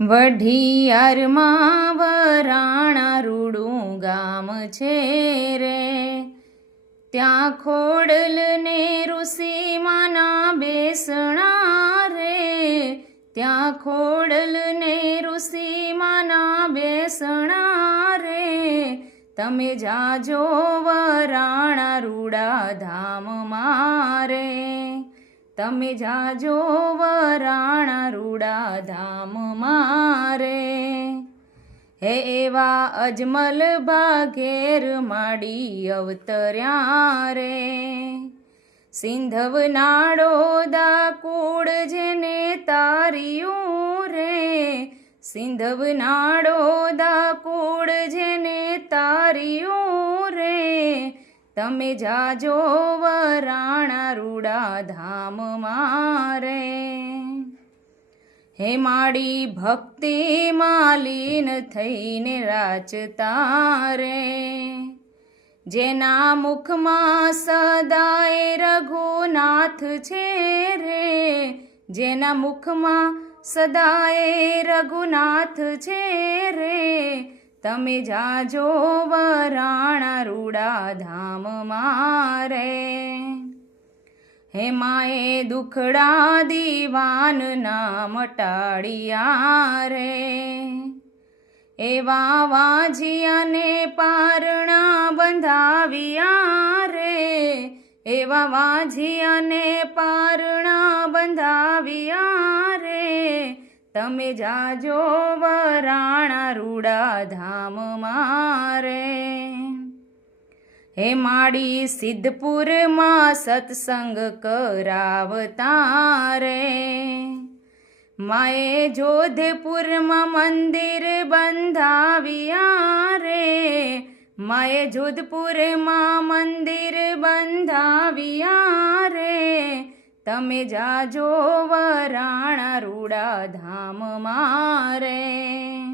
વઢિયારમાં વરાણા રૂડું ગામ છે રે. ત્યાં ખોડલ ને ઋષિમાના બેસણા રે. ત્યાં ખોડલ ને ઋષિમાના બેસણા રે. તમે જાજો વરાણા રૂડા ધામ મારે. તમે જાજો વરાણા રૂડા ધામ મારે. હે એવા અજમલ ભાગેર માડી અવતર્યા રે સિંધવ નાડો દાકુડ જેને તાર્યું રે. સિંધવ નાડો દાકુડ જેને તાર્યું રે. તમે જાજો વરાણા રૂડા ધામ મારે. હે માડી ભક્તિ માલિન થઈને રાચતા રે જેના મુખમાં સદાય રઘુનાથ છે રે. જેના મુખમાં સદાય રઘુનાથ છે રે. તમે જાજો વરાણા રૂડા ધામ મારે. હે માએ દુખડા દીવાન ના મટાડિયા રે. એવા વાજિયાને પારણા બંધાવ્યા રે. એવા વાજિયાને પારણા બંધાવ્યા રે. તમે જાજો વરાણા રૂડા ધામ મારે હે માડી સિદ્ધપુરમાં સત્સંગ કરાવતા રે. માએ જોધપુરમાં મંદિર બંધાવ્યા રે. માએ જોધપુરમાં મંદિર બંધાવ્યા રે. તમે જાજો વરાણા રૂડા ધામ મારે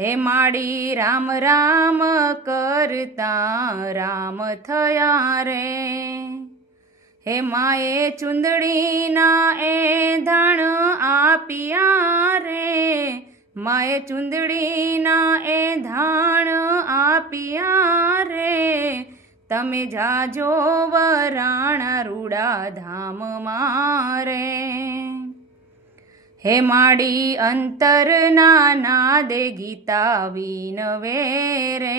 હે માડી, રામ રામ કરતા રામ થયા રે. હે માએ ચુંદડીના એ ધણ આપ્યા રે. માએ ચુંદડીના એ ધાણ આપ્યા રે. તમે જાજો વરાણા રૂડા ધામમાં મારે હે માડી અંતરના નાદે ગીતા વિનવે રે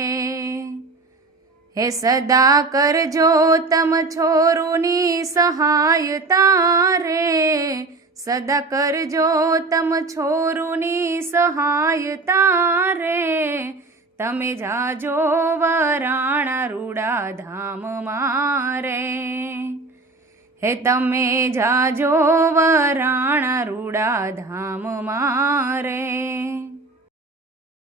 હે સદા કરજો તમ છોરુની સહાયતા રે સદા કરજો તમ છોરુની સહાયતા રે તમે જાજો વરાણા રૂડા ધામ મારે. હે તમે જાજો વરાણ રૂડા ધામ મારે.